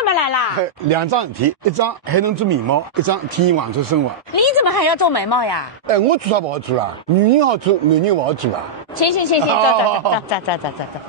怎么来啦？两桩事体，一桩还能做眉毛，一桩体验杭州生活。你怎么还要做眉毛呀？我做啥不好做啦？女人好做，男人不好做啊。行，走。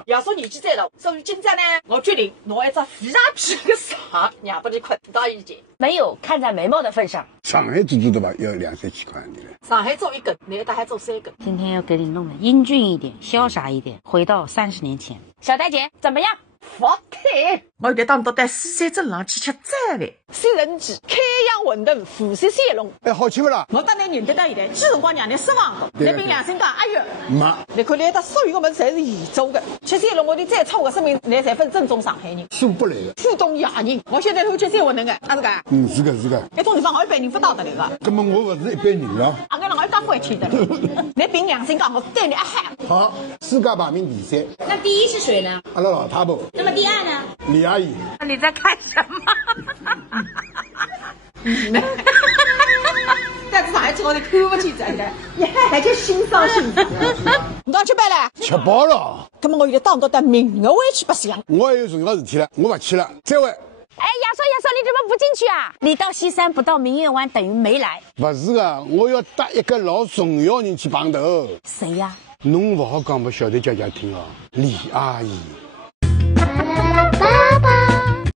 要说年纪再大，所以今朝呢，我决定拿一只 VIP 的茶，让拨你看到一件。没有看在眉毛的份上。上海做的吧，要2、3千块的。上海做1根，那个大海做3根。今天要给你弄得英俊一点，潇洒一点，回到30年前。小戴姐怎么样？服帖！我现在当到四川镇上去吃早饭，三人记开阳馄饨，富山三龙。好吃不啦？我当年认得到现在，几辰光让你失望过？你凭良心讲，哎哟，没。你看来的所有的物事侪是现做的。吃三龙，我的再错的生命，你才分正宗上海人，苏北来的，浦东亚人。我现在都吃三馄饨的，阿是个？是个。一种地方我一般人不到的那个。那么我不是一般人了。阿个人我讲不去的。你凭良心讲，我对你一喊。好，世界排名第3。那第1是谁呢？阿拉老太婆。那么第2呢？李阿姨。你在看什么？在上海去我都看不起真的，你还去欣赏欣赏。你到吃饭了？吃饱了。那么我现在当到的名额委屈不行。我还有重要事体了，我不去了。再会。哎，亚瑟，你怎么不进去啊？你到西山不到明月湾等于没来。不是的，我要带一个老重要人去碰头。谁呀？侬不好讲给小弟姐姐听哦，李阿姨。爸爸。